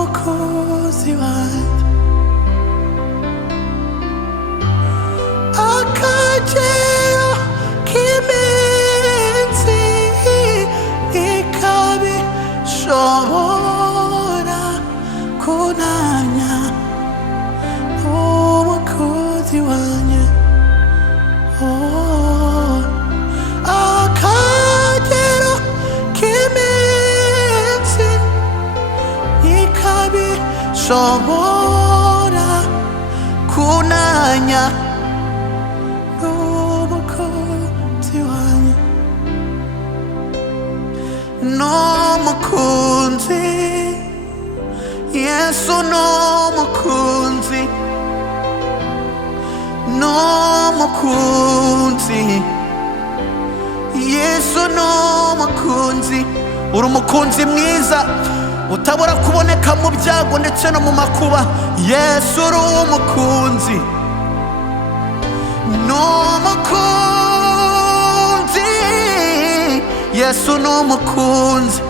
umukunzi wanjye akagero k'iminsi ntikabishobora kunanya umukunzi wanjye akagero k'iminsi ntikabishobora kunanya umukunzi wanjye n'umukunzi Yesu n'umukunzi n'umukunzi Yesu n'umukunzi uri umukunzi mwiza utabura kuboneka mu byago ndetse no mu makuba Yesu uri umukunzi n'umukunzi Yesu n'umukunzi